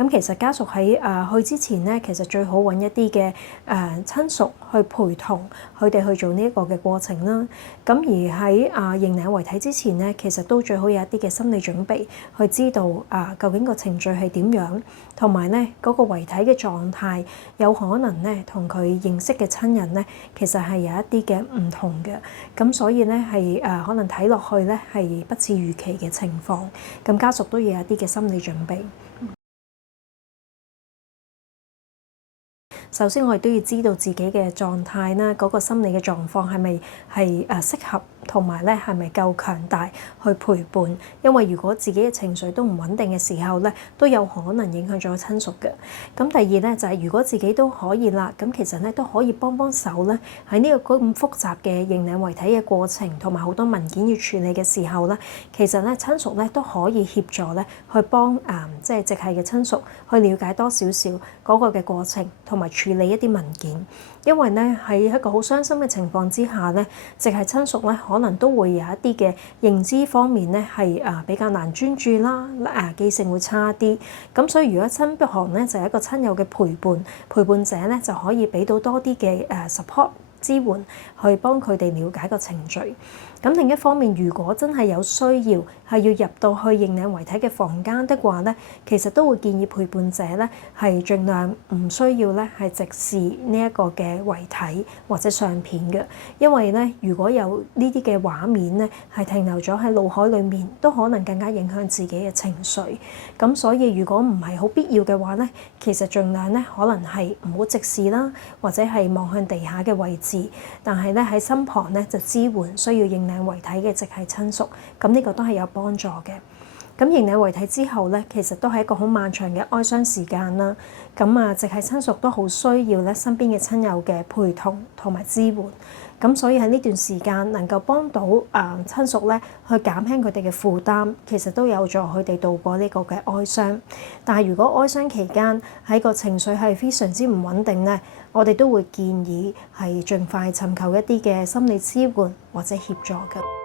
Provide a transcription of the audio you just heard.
咁其實家屬喺去之前咧，其實最好揾一啲嘅親屬去陪同佢哋去做呢一個嘅過程啦。咁而喺認領遺體之前咧，其實都最好有一啲嘅心理準備，去知道究竟個程序係點樣，同埋咧嗰個遺體嘅狀態有可能咧同佢認識嘅親人咧，其實係有一啲嘅唔同嘅。咁所以咧係可能睇落去咧係不似預期嘅情況，咁家屬都要有一啲嘅心理準備。首先我哋都要知道自己嘅狀態啦，嗰個心理嘅狀況係咪係適合，同埋咧係咪夠強大去陪伴？因為如果自己嘅情緒都唔穩定嘅時候咧，都有可能影響咗親屬嘅。咁第二咧就係如果自己都可以啦，咁其實咧都可以幫手咧，喺呢個咁複雜嘅認領遺體嘅過程，同埋好多文件要處理嘅時候咧，其實咧親屬咧都可以協助咧去幫即係直系嘅親屬去了解多少少嗰個嘅過程，同埋處理一啲文件。因為咧喺一個好傷心嘅情況之下咧，直系親屬咧可能都會有一啲嘅認知方面咧係比較難專注啦，記性會差啲。咁所以如果親旁咧就係一個親友嘅陪伴者咧，就可以俾到多啲嘅support支援，去幫佢哋了解個程序。咁另一方面，如果真係有需要係要入到去認領遺體嘅房間的話咧，其實都會建議陪伴者咧係盡量唔需要咧係直視呢一個嘅遺體或者相片嘅，因為咧如果有呢啲嘅畫面咧係停留咗喺腦海裡面，都可能更加影響自己嘅情緒。咁所以如果唔係好必要嘅話咧，其實盡量咧可能係唔好直視啦，或者係望向地下嘅位置，但係咧喺身旁咧就支援需要認領遺體嘅直系親屬，咁呢個都係有幫助嘅。咁認領遺體之後咧，其實都係一個好漫長嘅哀傷時間啦。咁直系親屬都好需要咧身邊嘅親友嘅陪同同埋支援。咁所以喺呢段時間能夠幫到親屬咧去減輕佢哋嘅負擔，其實都有助佢哋度過呢個嘅哀傷。但係如果哀傷期間喺個情緒係非常之唔穩定咧，我哋都會建議係盡快尋求一啲嘅心理支援或者協助嘅。